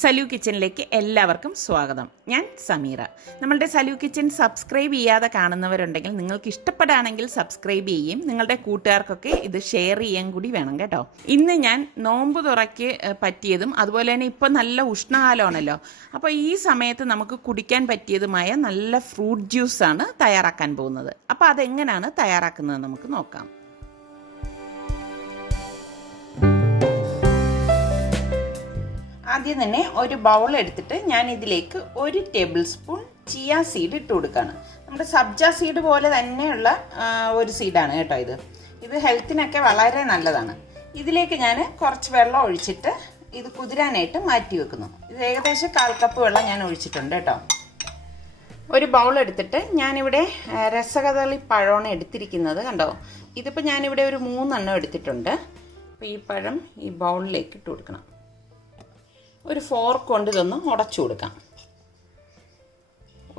സലു കിച്ചണിലേക്ക് എല്ലാവർക്കും സ്വാഗതം. ഞാൻ സമീറ. നമ്മളുടെ സലു കിച്ചൺ സബ്സ്ക്രൈബ് ചെയ്യാതെ കാണുന്നവരുണ്ടെങ്കിൽ നിങ്ങൾക്ക് ഇഷ്ടപ്പെടുകയാണെങ്കിൽ സബ്സ്ക്രൈബ് ചെയ്യും. നിങ്ങളുടെ കൂട്ടുകാർക്കൊക്കെ ഇത് ഷെയർ ചെയ്യാൻ കൂടി വേണം കേട്ടോ. ഇന്ന് ഞാൻ നോമ്പ് തുറയ്ക്ക് പറ്റിയതും അതുപോലെ തന്നെ ഇപ്പോൾ നല്ല ഉഷ്ണകാലമാണല്ലോ, അപ്പോൾ ഈ സമയത്ത് നമുക്ക് കുടിക്കാൻ പറ്റിയതുമായ നല്ല ഫ്രൂട്ട് ജ്യൂസാണ് തയ്യാറാക്കാൻ പോകുന്നത്. അപ്പോൾ അതെങ്ങനെയാണ് തയ്യാറാക്കുന്നത് നമുക്ക് നോക്കാം. ആദ്യം തന്നെ ഒരു ബൗൾ എടുത്തിട്ട് ഞാൻ ഇതിലേക്ക് 1 ടേബിൾ സ്പൂൺ ചിയ സീഡ് ഇട്ട് കൊടുക്കുകയാണ്. നമ്മുടെ സബ്ജ സീഡ് പോലെ തന്നെയുള്ള ഒരു സീഡാണ് കേട്ടോ ഇത് ഹെൽത്തിനൊക്കെ വളരെ നല്ലതാണ്. ഇതിലേക്ക് ഞാൻ കുറച്ച് വെള്ളം ഒഴിച്ചിട്ട് ഇത് കുതിരാനായിട്ട് മാറ്റി വെക്കുന്നു. ഇത് ഏകദേശം 1/4 കപ്പ് വെള്ളം ഞാൻ ഒഴിച്ചിട്ടുണ്ട് കേട്ടോ. ഒരു ബൗൾ എടുത്തിട്ട് ഞാനിവിടെ രസകദളി പഴമാണ് എടുത്തിരിക്കുന്നത്. കണ്ടോ, ഇതിപ്പോൾ ഞാനിവിടെ ഒരു 3 എണ്ണം എടുത്തിട്ടുണ്ട്. അപ്പോൾ ഈ പഴം ഈ ബൗളിലേക്ക് ഇട്ട് കൊടുക്കണം. ഒരു ഫോർക്ക് കൊണ്ട് ഇതൊന്ന് ഉടച്ചു കൊടുക്കാം.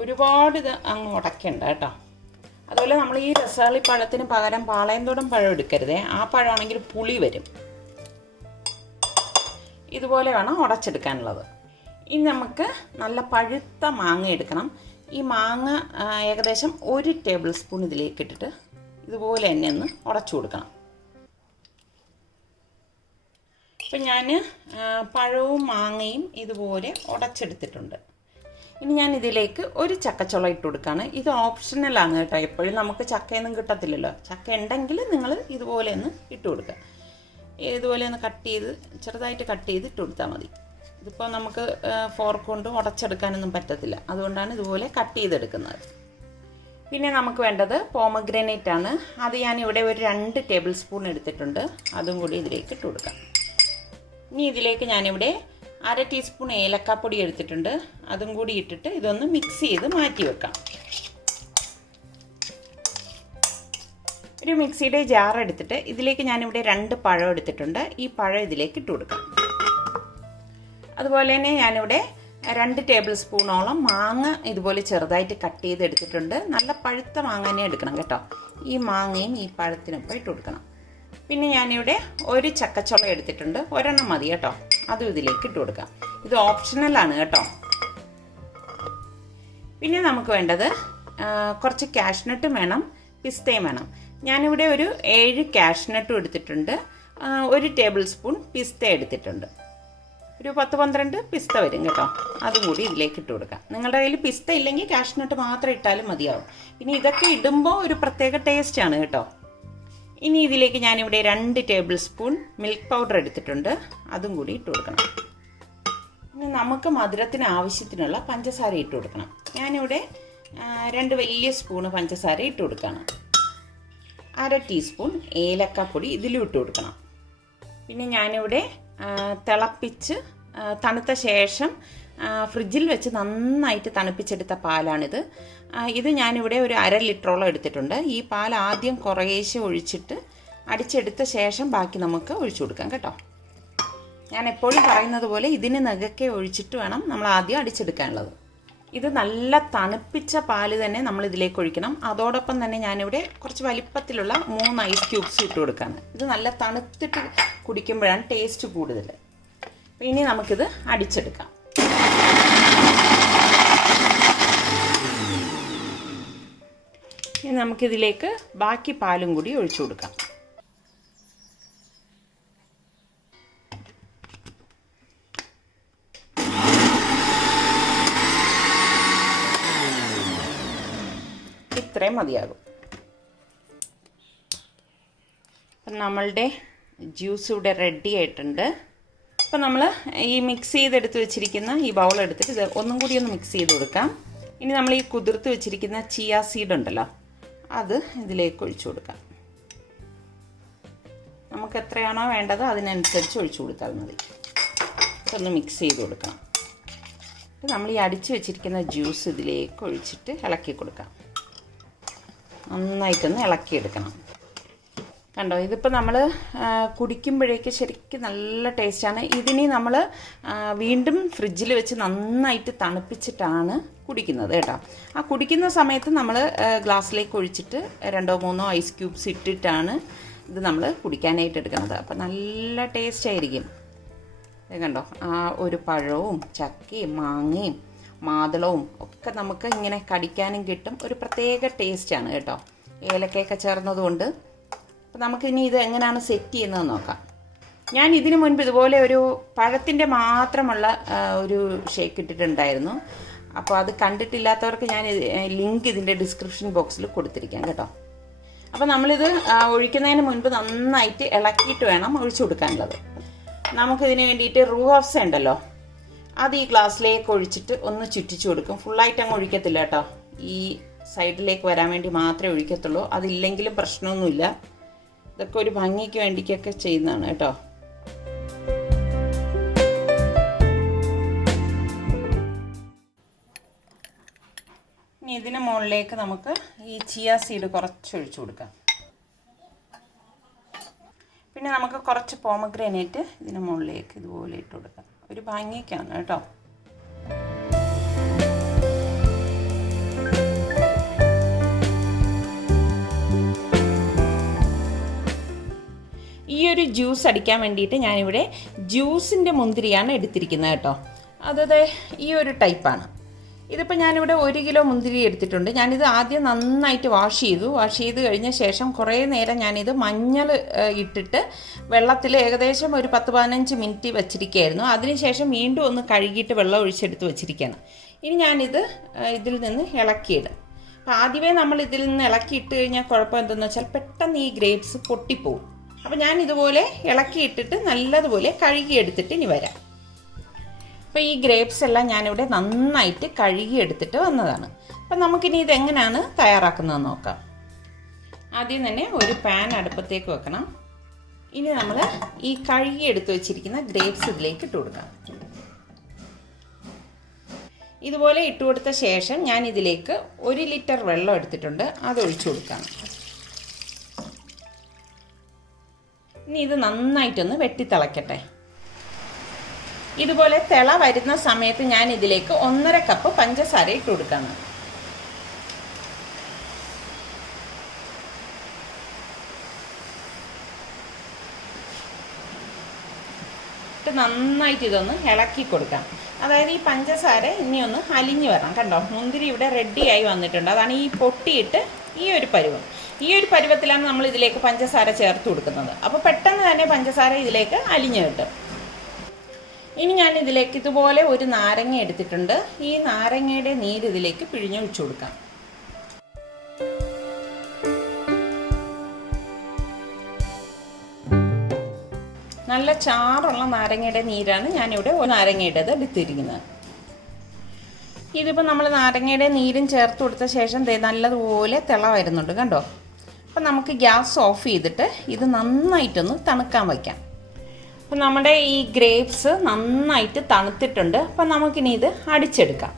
ഒരുപാട് ഇത് അങ്ങ് ഉടയ്ക്കണ്ട കേട്ടോ. അതുപോലെ നമ്മൾ ഈ രസകളി പഴത്തിന് പകരം പാളയംതോടൻ പഴം എടുക്കരുതേ. ആ പഴമാണെങ്കിൽ പുളി വരും. ഇതുപോലെ വേണം ഉടച്ചെടുക്കാനുള്ളത്. ഇനി നമുക്ക് നല്ല പഴുത്ത മാങ്ങ എടുക്കണം. ഈ മാങ്ങ ഏകദേശം 1 ടേബിൾ സ്പൂൺ ഇതിലേക്ക് ഇട്ടിട്ട് ഇതുപോലെ തന്നെ ഒന്ന് ഉടച്ചു കൊടുക്കണം. ഇപ്പം ഞാൻ പഴവും മാങ്ങയും ഇതുപോലെ ഉടച്ചെടുത്തിട്ടുണ്ട്. ഇനി ഞാൻ ഇതിലേക്ക് ഒരു ചക്കച്ചുള ഇട്ട് കൊടുക്കുകയാണ്. ഇത് ഓപ്ഷണലാണ് കേട്ടോ. എപ്പോഴും നമുക്ക് ചക്കയൊന്നും കിട്ടത്തില്ലല്ലോ. ചക്ക ഉണ്ടെങ്കിൽ നിങ്ങൾ ഇതുപോലെ ഒന്ന് ഇട്ട് കൊടുക്കുക. ഇതുപോലെ ഒന്ന് ചെറുതായിട്ട് കട്ട് ചെയ്ത് ഇട്ട് കൊടുത്താൽ മതി. ഇതിപ്പോൾ നമുക്ക് ഫോർക്ക് കൊണ്ട് ഉടച്ചെടുക്കാനൊന്നും പറ്റത്തില്ല. അതുകൊണ്ടാണ് ഇതുപോലെ കട്ട് ചെയ്തെടുക്കുന്നത്. പിന്നെ നമുക്ക് വേണ്ടത് പോമഗ്രാനൈറ്റ് ആണ്. അത് ഞാനിവിടെ ഒരു 2 ടേബിൾ സ്പൂൺ എടുത്തിട്ടുണ്ട്. അതും കൂടി ഇതിലേക്ക് ഇട്ട് കൊടുക്കാം. ഇനി ഇതിലേക്ക് ഞാനിവിടെ 1/2 ടീസ്പൂൺ ഏലക്കാപ്പൊടി എടുത്തിട്ടുണ്ട്. അതും കൂടി ഇട്ടിട്ട് ഇതൊന്ന് മിക്സ് ചെയ്ത് മാറ്റി വെക്കാം. ഒരു മിക്സിയുടെ ജാർ എടുത്തിട്ട് ഇതിലേക്ക് ഞാനിവിടെ 2 പഴം എടുത്തിട്ടുണ്ട്. ഈ പഴം ഇതിലേക്ക് ഇട്ട് കൊടുക്കാം. അതുപോലെ തന്നെ ഞാനിവിടെ 2 ടേബിൾ സ്പൂണോളം മാങ്ങ ഇതുപോലെ ചെറുതായിട്ട് കട്ട് ചെയ്ത് എടുത്തിട്ടുണ്ട്. നല്ല പഴുത്ത മാങ്ങ തന്നെ എടുക്കണം കേട്ടോ. ഈ മാങ്ങയും ഈ പഴത്തിനൊപ്പം ഇട്ട് കൊടുക്കണം. പിന്നെ ഞാനിവിടെ ഒരു ചക്കച്ചുള എടുത്തിട്ടുണ്ട്. 1 എണ്ണം മതി കേട്ടോ. അതും ഇതിലേക്ക് ഇട്ട് കൊടുക്കാം. ഇത് ഓപ്ഷണലാണ് കേട്ടോ. പിന്നെ നമുക്ക് വേണ്ടത് കുറച്ച് കാഷ്നട്ടും വേണം, പിസ്തയും വേണം. ഞാനിവിടെ ഒരു 7 കാഷ്നട്ടും എടുത്തിട്ടുണ്ട്. 1 ടേബിൾ സ്പൂൺ പിസ്ത എടുത്തിട്ടുണ്ട്. ഒരു 10-12 പിസ്ത വരും കേട്ടോ. അതും കൂടി ഇതിലേക്ക് ഇട്ട് കൊടുക്കാം. നിങ്ങളുടെ കയ്യിൽ പിസ്ത ഇല്ലെങ്കിൽ കാഷ്നട്ട് മാത്രം ഇട്ടാലും മതിയാവും. പിന്നെ ഇതൊക്കെ ഇടുമ്പോൾ ഒരു പ്രത്യേക ടേസ്റ്റാണ് കേട്ടോ. ഇനി ഇതിലേക്ക് ഞാനിവിടെ 2 ടേബിൾ സ്പൂൺ മിൽക്ക് പൗഡർ എടുത്തിട്ടുണ്ട്. അതും കൂടി ഇട്ട് കൊടുക്കണം. ഇനി നമുക്ക് മധുരത്തിന് ആവശ്യത്തിനുള്ള പഞ്ചസാര ഇട്ട് കൊടുക്കണം. ഞാനിവിടെ 2 വലിയ സ്പൂണ് പഞ്ചസാര ഇട്ട് കൊടുക്കണം. 1/2 ടീസ്പൂൺ ഏലക്കാപ്പൊടി ഇതിലും ഇട്ട് കൊടുക്കണം. പിന്നെ ഞാനിവിടെ തിളപ്പിച്ച് തണുത്ത ശേഷം ഫ്രിഡ്ജിൽ വെച്ച് നന്നായിട്ട് തണുപ്പിച്ചെടുത്ത പാലാണിത്. ഇത് ഞാനിവിടെ ഒരു 1/2 ലിറ്ററോളം എടുത്തിട്ടുണ്ട്. ഈ പാൽ ആദ്യം കുറേശ്ശെ ഒഴിച്ചിട്ട് അടിച്ചെടുത്ത ശേഷം ബാക്കി നമുക്ക് ഒഴിച്ചു കൊടുക്കാം കേട്ടോ. ഞാൻ എപ്പോഴും പറയുന്നത് പോലെ ഇതിന് നഖക്കെ ഒഴിച്ചിട്ട് വേണം നമ്മൾ ആദ്യം അടിച്ചെടുക്കാനുള്ളത്. ഇത് നല്ല തണുപ്പിച്ച പാല് തന്നെ നമ്മൾ ഇതിലേക്ക് ഒഴിക്കണം. അതോടൊപ്പം തന്നെ ഞാനിവിടെ കുറച്ച് വലിപ്പത്തിലുള്ള 3 ഐസ് ക്യൂബ്സ് ഇട്ട് കൊടുക്കുകയാണ്. ഇത് നല്ല തണുത്തിട്ട് കുടിക്കുമ്പോഴാണ് ടേസ്റ്റ് കൂടുതൽ. ഇനി നമുക്കിത് അടിച്ചെടുക്കാം. ഇനി നമുക്കിതിലേക്ക് ബാക്കി പാലും കൂടി ഒഴിച്ചു കൊടുക്കാം. ഇത്രയും മതിയാകും. അപ്പം നമ്മളുടെ ജ്യൂസ് ഇവിടെ റെഡി ആയിട്ടുണ്ട്. അപ്പം നമ്മൾ ഈ മിക്സ് ചെയ്തെടുത്ത് വെച്ചിരിക്കുന്ന ഈ ബൗൾ എടുത്തിട്ട് ഇത് ഒന്നും കൂടി ഒന്ന് മിക്സ് ചെയ്ത് കൊടുക്കാം. ഇനി നമ്മൾ ഈ കുതിർത്ത് വെച്ചിരിക്കുന്ന ചിയ സീഡ് ഉണ്ടല്ലോ, അത് ഇതിലേക്ക് ഒഴിച്ചു കൊടുക്കാം. നമുക്ക് എത്രയാണോ വേണ്ടത് അതിനനുസരിച്ച് ഒഴിച്ചു കൊടുത്താൽ മതി. ഇതൊന്ന് മിക്സ് ചെയ്ത് കൊടുക്കണം. നമ്മൾ ഈ അടിച്ച് വെച്ചിരിക്കുന്ന ജ്യൂസ് ഇതിലേക്ക് ഒഴിച്ചിട്ട് ഇളക്കി കൊടുക്കാം. നന്നായിട്ടൊന്ന് ഇളക്കിയെടുക്കണം. കണ്ടോ, ഇതിപ്പോൾ നമ്മൾ കുടിക്കുമ്പോഴേക്ക് ശരിക്കും നല്ല ടേസ്റ്റാണ്. ഇതിനി നമ്മൾ വീണ്ടും ഫ്രിഡ്ജിൽ വെച്ച് നന്നായിട്ട് തണുപ്പിച്ചിട്ടാണ് കുടിക്കുന്നത് കേട്ടോ. ആ കുടിക്കുന്ന സമയത്ത് നമ്മൾ ഗ്ലാസ്സിലേക്ക് ഒഴിച്ചിട്ട് 2-3 ഐസ് ക്യൂബ്സ് ഇട്ടിട്ടാണ് ഇത് നമ്മൾ കുടിക്കാനായിട്ട് എടുക്കുന്നത്. അപ്പോൾ നല്ല ടേസ്റ്റ് ആയിരിക്കും. ഇത് കണ്ടോ, ആ ഒരു പഴവും ചക്കയും മാങ്ങയും മാതളവും ഒക്കെ നമുക്ക് ഇങ്ങനെ കടിക്കാനും കിട്ടും. ഒരു പ്രത്യേക ടേസ്റ്റാണ് കേട്ടോ, ഏലക്കയൊക്കെ ചേർന്നതുകൊണ്ട്. അപ്പോൾ നമുക്കിനി ഇത് എങ്ങനെയാണ് സെറ്റ് ചെയ്യുന്നതെന്ന് നോക്കാം. ഞാൻ ഇതിനു മുൻപ് ഇതുപോലെ ഒരു പഴത്തിൻ്റെ മാത്രമുള്ള ഒരു ഷേക്ക് ഇട്ടിട്ടുണ്ടായിരുന്നു. അപ്പോൾ അത് കണ്ടിട്ടില്ലാത്തവർക്ക് ഞാൻ ലിങ്ക് ഇതിൻ്റെ ഡിസ്ക്രിപ്ഷൻ ബോക്സിൽ കൊടുത്തിരിക്കാം കേട്ടോ. അപ്പോൾ നമ്മളിത് ഒഴിക്കുന്നതിന് മുൻപ് നന്നായിട്ട് ഇളക്കിയിട്ട് വേണം ഒഴിച്ചു കൊടുക്കാനുള്ളത്. നമുക്കിതിന് വേണ്ടിയിട്ട് റൂഹഫ്സ ഉണ്ടല്ലോ, അത് ഈ ഗ്ലാസ്സിലേക്ക് ഒഴിച്ചിട്ട് ഒന്ന് ചുറ്റിച്ചു കൊടുക്കും. ഫുള്ളായിട്ട് അങ്ങ് ഒഴിക്കത്തില്ല കേട്ടോ, ഈ സൈഡിലേക്ക് വരാൻ വേണ്ടി മാത്രമേ ഒഴിക്കത്തുള്ളൂ. അതില്ലെങ്കിലും പ്രശ്നമൊന്നുമില്ല. ഇതൊക്കെ ഒരു ഭംഗിക്ക് വേണ്ടിക്കൊക്കെ ചെയ്യുന്നതാണ് കേട്ടോ. ഇനി ഇതിന് മുകളിലേക്ക് നമുക്ക് ഈ ചിയ സീഡ് കുറച്ച് ഒഴിച്ചു കൊടുക്കാം. പിന്നെ നമുക്ക് കുറച്ച് പോമഗ്രാനേറ്റ് ഇതിന് മുകളിലേക്ക് ഇതുപോലെ ഇട്ട് കൊടുക്കാം. ഒരു ഭംഗിക്കാണ് കേട്ടോ. ഈ ഒരു ജ്യൂസ് അടിക്കാൻ വേണ്ടിയിട്ട് ഞാനിവിടെ ജ്യൂസിൻ്റെ മുന്തിരിയാണ് എടുത്തിരിക്കുന്നത് കേട്ടോ. അതത് ഈ ഒരു ടൈപ്പാണ്. ഇതിപ്പോൾ ഞാനിവിടെ 1 കിലോ മുന്തിരി എടുത്തിട്ടുണ്ട്. ഞാനിത് ആദ്യം നന്നായിട്ട് വാഷ് ചെയ്ത് കഴിഞ്ഞ ശേഷം കുറേ നേരം ഞാനിത് മഞ്ഞൾ ഇട്ടിട്ട് വെള്ളത്തിൽ ഏകദേശം ഒരു 10-15 മിനിറ്റ് വെച്ചിരിക്കുകയായിരുന്നു. അതിനുശേഷം വീണ്ടും ഒന്ന് കഴുകിയിട്ട് വെള്ളം ഒഴിച്ചെടുത്ത് വെച്ചിരിക്കുകയാണ്. ഇനി ഞാനിത് ഇതിൽ നിന്ന് ഇളക്കിയിടും. അപ്പോൾ ആദ്യമേ നമ്മൾ ഇതിൽ നിന്ന് ഇളക്കിയിട്ട് കഴിഞ്ഞാൽ കുഴപ്പം എന്തെന്ന് വെച്ചാൽ പെട്ടെന്ന് ഈ ഗ്രേപ്സ് പൊട്ടിപ്പോവും. അപ്പോൾ ഞാൻ ഇതുപോലെ ഇളക്കിയിട്ടിട്ട് നല്ലതുപോലെ കഴുകിയെടുത്തിട്ട് ഇനി വരാം. അപ്പോൾ ഈ ഗ്രേപ്സ് എല്ലാം ഞാനിവിടെ നന്നായിട്ട് കഴുകിയെടുത്തിട്ട് വന്നതാണ്. അപ്പം നമുക്കിനി ഇതെങ്ങനെയാണ് തയ്യാറാക്കുന്നതെന്ന് നോക്കാം. ആദ്യം തന്നെ ഒരു പാൻ അടുപ്പത്തേക്ക് വെക്കണം. ഇനി നമ്മൾ ഈ കഴുകിയെടുത്ത് വെച്ചിരിക്കുന്ന ഗ്രേപ്സ് ഇതിലേക്ക് ഇട്ട് കൊടുക്കാം. ഇതുപോലെ ഇട്ട് കൊടുത്ത ശേഷം ഞാൻ ഇതിലേക്ക് 1 ലിറ്റർ വെള്ളം എടുത്തിട്ടുണ്ട്, അത് ഒഴിച്ചു കൊടുക്കാം. ഇനി ഇത് നന്നായിട്ടൊന്ന് വെട്ടിത്തിളക്കട്ടെ. ഇതുപോലെ തിള വരുന്ന സമയത്ത് ഞാൻ ഇതിലേക്ക് 1.5 കപ്പ് പഞ്ചസാര ഇട്ട് കൊടുക്കണം. നന്നായിട്ട് ഇതൊന്ന് ഇളക്കി കൊടുക്കാം. അതായത് ഈ പഞ്ചസാര ഇനി ഒന്ന് അലിഞ്ഞു വരണം. കണ്ടോ, മുന്തിരി ഇവിടെ റെഡിയായി വന്നിട്ടുണ്ട്. അതാണ് ഈ പൊട്ടിയിട്ട് ഈ ഒരു പരുവം. ഈ ഒരു പരുവത്തിലാണ് നമ്മൾ ഇതിലേക്ക് പഞ്ചസാര ചേർത്ത് കൊടുക്കുന്നത്. അപ്പോൾ പെട്ടെന്ന് തന്നെ പഞ്ചസാര ഇതിലേക്ക് അലിഞ്ഞു കിട്ടും. ഇനി ഞാൻ ഇതിലേക്ക് ഇതുപോലെ ഒരു നാരങ്ങ എടുത്തിട്ടുണ്ട്. ഈ നാരങ്ങയുടെ നീര് ഇതിലേക്ക് പിഴിഞ്ഞൊഴിച്ചു കൊടുക്കാം. നല്ല ചാറുള്ള നാരങ്ങയുടെ നീരാണ് ഞാനിവിടെ ഒരു നാരങ്ങയുടേത് എടുത്തിരിക്കുന്നത്. ഇതിപ്പോൾ നമ്മൾ നാരങ്ങയുടെ നീരും ചേർത്ത് കൊടുത്ത ശേഷം നല്ലതുപോലെ തിള വരുന്നുണ്ട് കണ്ടോ. അപ്പം നമുക്ക് ഗ്യാസ് ഓഫ് ചെയ്തിട്ട് ഇത് നന്നായിട്ടൊന്ന് തണുക്കാൻ വയ്ക്കാം. അപ്പം നമ്മുടെ ഈ ഗ്രേപ്സ് നന്നായിട്ട് തണുത്തിട്ടുണ്ട്. അപ്പം നമുക്കിനി ഇത് അടിച്ചെടുക്കാം.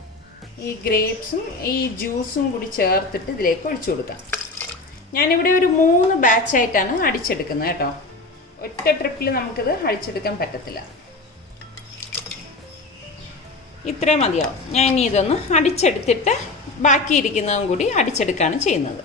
ഈ ഗ്രേപ്സും ഈ ജ്യൂസും കൂടി ചേർത്തിട്ട് ഇതിലേക്ക് ഒഴിച്ചു കൊടുക്കാം. ഞാനിവിടെ ഒരു 3 ബാച്ചായിട്ടാണ് അടിച്ചെടുക്കുന്നത് കേട്ടോ. ഒറ്റ ട്രിപ്പിൽ നമുക്കിത് അടിച്ചെടുക്കാൻ പറ്റത്തില്ല. ഇത്രയും മതിയാവും. ഞാൻ ഇനി ഇതൊന്ന് അടിച്ചെടുത്തിട്ട് ബാക്കിയിരിക്കുന്നതും കൂടി അടിച്ചെടുക്കുകയാണ് ചെയ്യുന്നത്.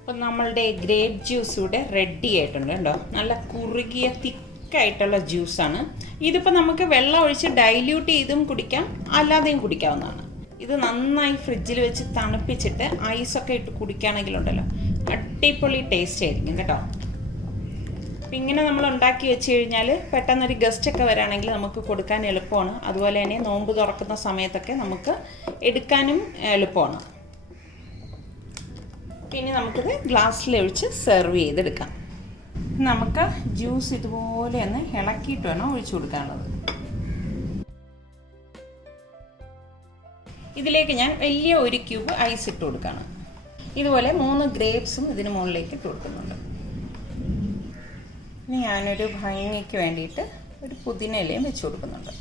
അപ്പം നമ്മളുടെ ഗ്രേപ്പ് ജ്യൂസ് ഇവിടെ റെഡി ആയിട്ടുണ്ട് കേട്ടോ. നല്ല കുറുകിയ തിക്കായിട്ടുള്ള ജ്യൂസാണ്. ഇതിപ്പോൾ നമുക്ക് വെള്ളം ഒഴിച്ച് ഡൈല്യൂട്ട് ചെയ്തും കുടിക്കാം, അല്ലാതെയും കുടിക്കാവുന്നതാണ്. ഇത് നന്നായി ഫ്രിഡ്ജിൽ വെച്ച് തണുപ്പിച്ചിട്ട് ഐസൊക്കെ ഇട്ട് കുടിക്കുകയാണെങ്കിലുണ്ടല്ലോ അടിപൊളി ടേസ്റ്റ് ആയിരിക്കും കേട്ടോ. അപ്പം ഇങ്ങനെ നമ്മൾ ഉണ്ടാക്കി വെച്ച് കഴിഞ്ഞാൽ പെട്ടെന്നൊരു ഗസ്റ്റൊക്കെ വരാണെങ്കിൽ നമുക്ക് കൊടുക്കാൻ എളുപ്പമാണ്. അതുപോലെ തന്നെ നോമ്പ് തുറക്കുന്ന സമയത്തൊക്കെ നമുക്ക് എടുക്കാനും എളുപ്പമാണ്. പിന്നെ നമുക്കിത് ഗ്ലാസ്സിൽ ഒഴിച്ച് സെർവ് ചെയ്തെടുക്കാം. നമുക്ക് ജ്യൂസ് ഇതുപോലെ ഒന്ന് ഇളക്കിയിട്ട് വേണം ഒഴിച്ചു കൊടുക്കാനുള്ളത്. ഇതിലേക്ക് ഞാൻ വലിയ 1 ക്യൂബ് ഐസ് ഇട്ട് കൊടുക്കുകയാണ്. ഇതുപോലെ 3 ഗ്രേപ്സും ഇതിന് മുകളിലേക്ക് ഇട്ട് കൊടുക്കുന്നുണ്ട്. ഇനി ഞാനൊരു ഭംഗിക്ക് വേണ്ടിയിട്ട് ഒരു പുതിന ഇലയും വെച്ച് കൊടുക്കുന്നുണ്ട്.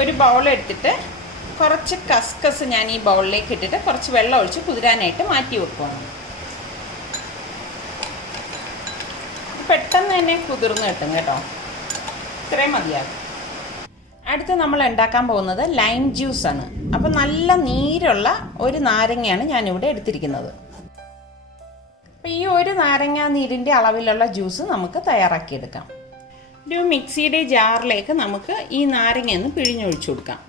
ഒരു ബൗൾ എടുത്തിട്ട് കുറച്ച് കസ്കസ് ഞാൻ ഈ ബൗളിലേക്ക് ഇട്ടിട്ട് കുറച്ച് വെള്ളം ഒഴിച്ച് കുതിരാനായിട്ട് മാറ്റി വെക്കുകയാണ്. പെട്ടെന്ന് തന്നെ കുതിർന്ന് കിട്ടും കേട്ടോ. ഇത്രയും മതിയാകും. അടുത്ത് നമ്മൾ ഉണ്ടാക്കാൻ പോകുന്നത് ലൈം ജ്യൂസാണ്. അപ്പോൾ നല്ല നീരുള്ള ഒരു നാരങ്ങയാണ് ഞാനിവിടെ എടുത്തിരിക്കുന്നത്. അപ്പോൾ ഈ ഒരു നാരങ്ങ നീരിൻ്റെ അളവിലുള്ള ജ്യൂസ് നമുക്ക് തയ്യാറാക്കിയെടുക്കാം. ഒരു മിക്സിയുടെ ജാറിലേക്ക് നമുക്ക് ഈ നാരങ്ങയൊന്ന് പിഴിഞ്ഞൊഴിച്ചു കൊടുക്കാം.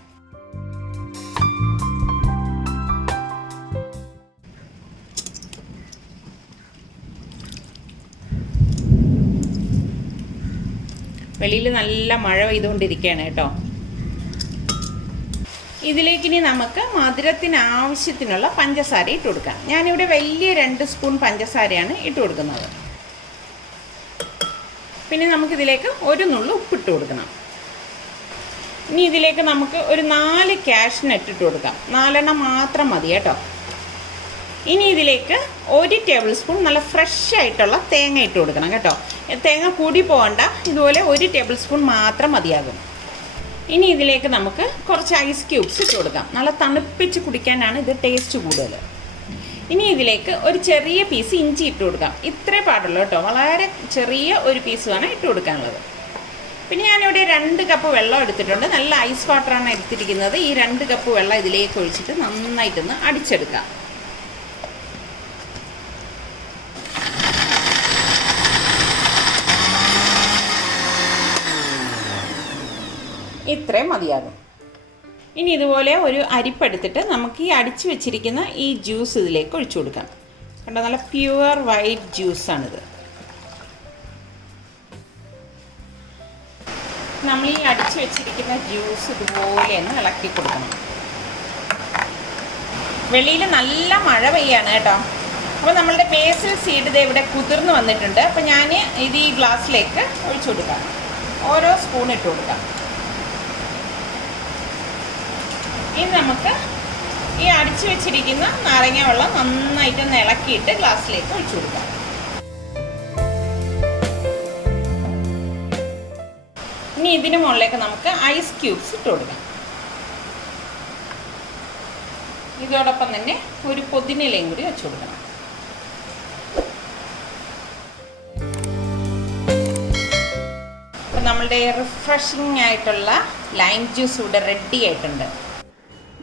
വെളിയിൽ നല്ല മഴ പെയ്തുകൊണ്ടിരിക്കുകയാണ് കേട്ടോ. ഇതിലേക്ക് ഇനി നമുക്ക് മധുരത്തിന് ആവശ്യത്തിനുള്ള പഞ്ചസാര ഇട്ട് കൊടുക്കാം. ഞാനിവിടെ വലിയ 2 സ്പൂൺ പഞ്ചസാരയാണ് ഇട്ട് കൊടുക്കുന്നത്. പിന്നെ നമുക്കിതിലേക്ക് ഒരു നുള്ളു ഉപ്പിട്ട് കൊടുക്കണം. ഇനി ഇതിലേക്ക് നമുക്ക് ഒരു 4 കാഷ്നട്ട് ഇട്ട് കൊടുക്കാം. 4 എണ്ണം മാത്രം മതി കേട്ടോ. ഇനി ഇതിലേക്ക് 1 ടേബിൾ സ്പൂൺ നല്ല ഫ്രഷ് ആയിട്ടുള്ള തേങ്ങ ഇട്ട് കൊടുക്കണം കേട്ടോ. തേങ്ങ കൂടി പോകണ്ട, ഇതുപോലെ 1 ടേബിൾ സ്പൂൺ മാത്രം മതിയാകും. ഇനി ഇതിലേക്ക് നമുക്ക് കുറച്ച് ഐസ് ക്യൂബ്സ് ഇട്ട് കൊടുക്കാം. നല്ല തണുപ്പിച്ച് കുടിക്കാനാണ് ഇത് ടേസ്റ്റ് കൂടുതൽ. ഇനി ഇതിലേക്ക് ഒരു ചെറിയ പീസ് ഇഞ്ചി ഇട്ട് കൊടുക്കാം. ഇത്രേ പാടുള്ളൂ കേട്ടോ, വളരെ ചെറിയ ഒരു പീസ് വേണം ഇട്ട് കൊടുക്കാനുള്ളത്. പിന്നെ ഞാനിവിടെ 2 കപ്പ് വെള്ളം എടുത്തിട്ടുണ്ട്. നല്ല ഐസ് വാട്ടറാണ് എടുത്തിരിക്കുന്നത്. ഈ 2 കപ്പ് വെള്ളം ഇതിലേക്ക് ഒഴിച്ചിട്ട് നന്നായിട്ടൊന്ന് അടിച്ചെടുക്കാം. ഇത്രയും മതിയാകും. ഇനി ഇതുപോലെ ഒരു അരിപ്പെടുത്തിട്ട് നമുക്ക് ഈ അടിച്ചു വെച്ചിരിക്കുന്ന ഈ ജ്യൂസ് ഇതിലേക്ക് ഒഴിച്ചു കൊടുക്കാം. കണ്ടോ, നല്ല പ്യുവർ വൈറ്റ് ജ്യൂസാണിത്. നമ്മൾ ഈ അടിച്ചു വെച്ചിരിക്കുന്ന ജ്യൂസ് ഇതുപോലെ ഒന്ന് ഇളക്കി കൊടുക്കണം. വെളിയിൽ നല്ല മഴ പെയ്യാണ് കേട്ടോ. അപ്പോൾ നമ്മളുടെ ബേസിൽ സീഡ് ഇത് ഇവിടെ കുതിർന്ന് വന്നിട്ടുണ്ട്. അപ്പോൾ ഞാൻ ഇത് ഈ ഗ്ലാസ്സിലേക്ക് ഒഴിച്ചു കൊടുക്കാം. ഓരോ സ്പൂൺ ഇട്ട് കൊടുക്കാം. ഇനി നമുക്ക് ഈ അടിച്ചു വെച്ചിരിക്കുന്ന നാരങ്ങ വെള്ളം നന്നായിട്ടൊന്ന് ഇളക്കിയിട്ട് ഗ്ലാസ്സിലേക്ക് ഒഴിച്ചു കൊടുക്കാം. ഇനി ഇതിന് മുകളിലേക്ക് നമുക്ക് ഐസ് ക്യൂബ്സ് ഇട്ട് കൊടുക്കാം. ഇതോടൊപ്പം തന്നെ ഒരു പുതിനയിലയും കൂടി വെച്ചു കൊടുക്കണം. അപ്പം നമ്മളുടെ റിഫ്രഷിംഗ് ആയിട്ടുള്ള ലൈം ജ്യൂസ് ഇവിടെ റെഡി ആയിട്ടുണ്ട്.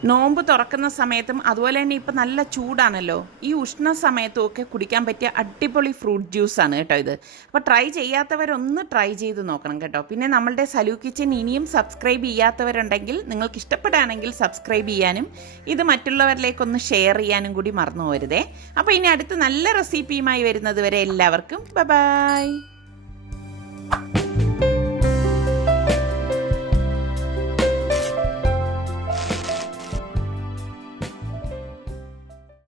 നോമ്പ് തുറക്കുന്ന സമയത്തും അതുപോലെ തന്നെ ഇപ്പം നല്ല ചൂടാണല്ലോ, ഈ ഉഷ്ണ സമയത്തും ഒക്കെ കുടിക്കാൻ പറ്റിയ അടിപൊളി ഫ്രൂട്ട് ജ്യൂസാണ് കേട്ടോ ഇത്. അപ്പോൾ ട്രൈ ചെയ്യാത്തവരൊന്ന് ട്രൈ ചെയ്ത് നോക്കണം കേട്ടോ. പിന്നെ നമ്മളുടെ സലൂ കിച്ചൻ ഇനിയും സബ്സ്ക്രൈബ് ചെയ്യാത്തവരുണ്ടെങ്കിൽ, നിങ്ങൾക്ക് ഇഷ്ടപ്പെടുകയാണെങ്കിൽ സബ്സ്ക്രൈബ് ചെയ്യാനും ഇത് മറ്റുള്ളവരിലേക്കൊന്ന് ഷെയർ ചെയ്യാനും കൂടി മറന്നു പോകരുതേ. അപ്പോൾ ഇനി അടുത്ത് നല്ല റെസിപ്പിയുമായി വരുന്നത് വരെ എല്ലാവർക്കും ബൈ.